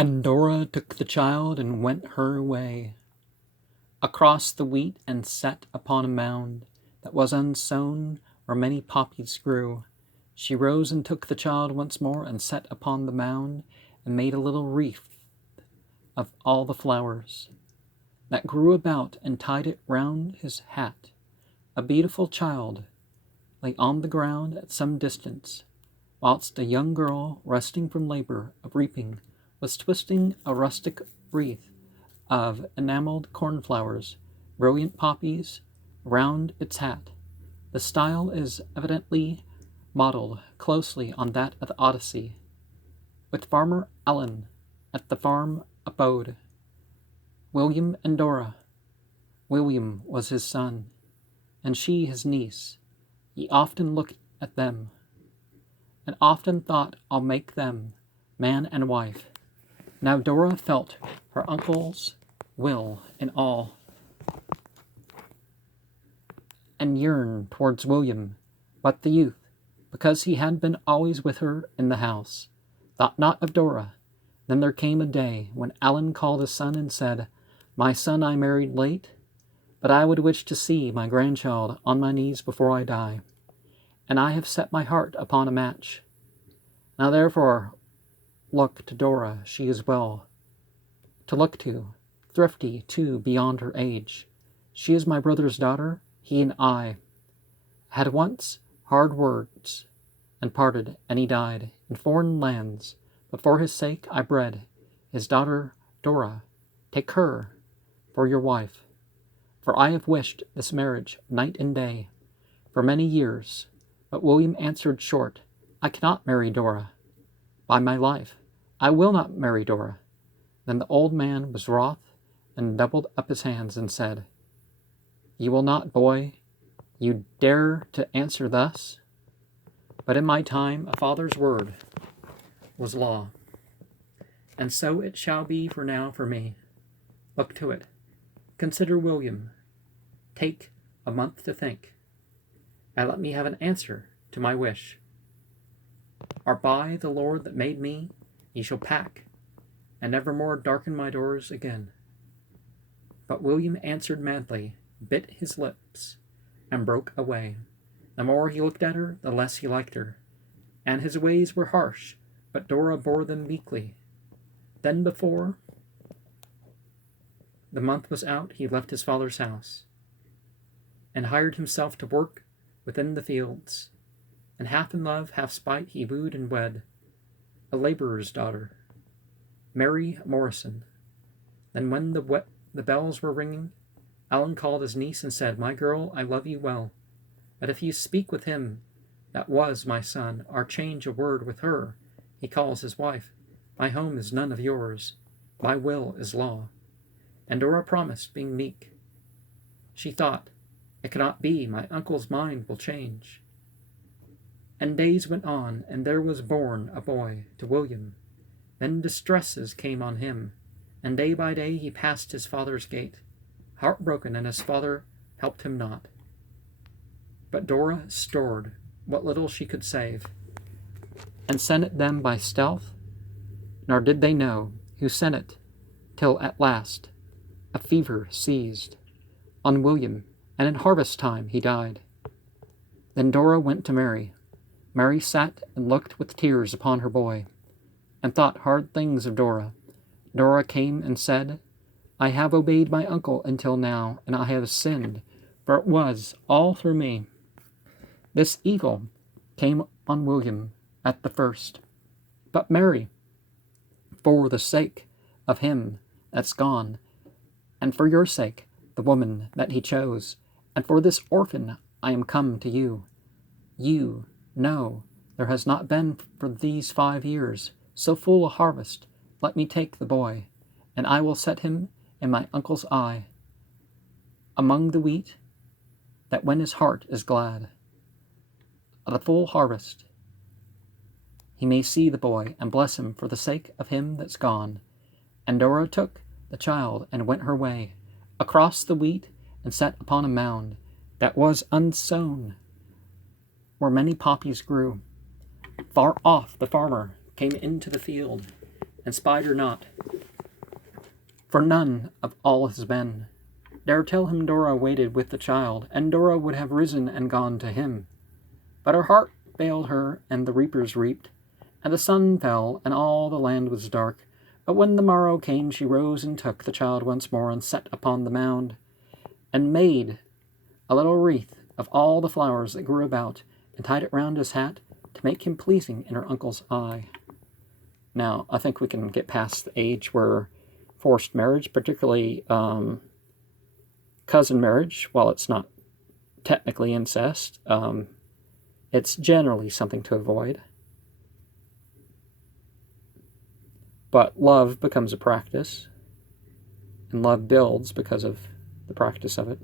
And Dora took the child and went her way across the wheat, and sat upon a mound that was unsown, where many poppies grew. She rose and took the child once more, and sat upon the mound, and made a little wreath of all the flowers that grew about, and tied it round his hat. A beautiful child lay on the ground at some distance, whilst a young girl, resting from labor of reaping, was twisting a rustic wreath of enamelled cornflowers, brilliant poppies, round its hat. The style is evidently modelled closely on that of the Odyssey. With Farmer Allen at the farm abode William and Dora. William was his son, and she his niece. He often looked at them, and often thought, I'll make them man and wife. Now Dora felt her uncle's will in all, and yearned towards William, but the youth, because he had been always with her in the house, thought not of Dora. Then there came a day when Allen called his son and said, My son, I married late, but I would wish to see my grandchild on my knees before I die, and I have set my heart upon a match. Now therefore look to Dora, she is well to look to, thrifty too beyond her age. She is my brother's daughter. He and I had once hard words, and parted, and he died in foreign lands, but for his sake I bred his daughter Dora. Take her for your wife, for I have wished this marriage night and day for many years. But William answered short, I cannot marry Dora. By my life, I will not marry Dora. Then the old man was wroth, and doubled up his hands, and said, You will not, boy, you dare to answer thus? But in my time a father's word was law, and so it shall be for now for me. Look to it. Consider William. Take a month to think, and let me have an answer to my wish. Or by the Lord that made me, ye shall pack, and nevermore darken my doors again. But William answered madly, bit his lips, and broke away. The more he looked at her, the less he liked her, and his ways were harsh, but Dora bore them meekly. Then before the month was out, he left his father's house, and hired himself to work within the fields, and half in love, half spite, he wooed and wed a laborer's daughter, Mary Morrison. Then when the bells were ringing, Allen called his niece and said, My girl, I love you well, but if you speak with him that was my son, or change a word with her he calls his wife, my home is none of yours, my will is law. And Dora promised, being meek. She thought, It cannot be, my uncle's mind will change. And days went on, and there was born a boy to William. Then distresses came on him, and day by day he passed his father's gate, heartbroken, and his father helped him not. But Dora stored what little she could save, and sent it them by stealth, nor did they know who sent it, till at last a fever seized on William, and in harvest time he died. Then Dora went to Mary. Mary sat and looked with tears upon her boy, and thought hard things of Dora. Dora came and said, I have obeyed my uncle until now, and I have sinned, for it was all through me. This evil came on William at the first. But Mary, for the sake of him that's gone, and for your sake, the woman that he chose, and for this orphan I am come to you. You know there has not been for these 5 years so full a harvest. Let me take the boy, and I will set him in my uncle's eye, among the wheat, that when his heart is glad of the full harvest, he may see the boy and bless him for the sake of him that's gone. And Dora took the child and went her way across the wheat, and sat upon a mound that was unsown, where many poppies grew. Far off the farmer came into the field, and spied her not. For none of all his men dare tell him Dora waited with the child, and Dora would have risen and gone to him. But her heart failed her, and the reapers reaped, and the sun fell, and all the land was dark. But when the morrow came, she rose and took the child once more, and set upon the mound, and made a little wreath of all the flowers that grew about, and tied it round his hat, to make him pleasing in her uncle's eye. Now, I think we can get past the age where forced marriage, particularly cousin marriage, while it's not technically incest, it's generally something to avoid. But love becomes a practice, and love builds because of the practice of it.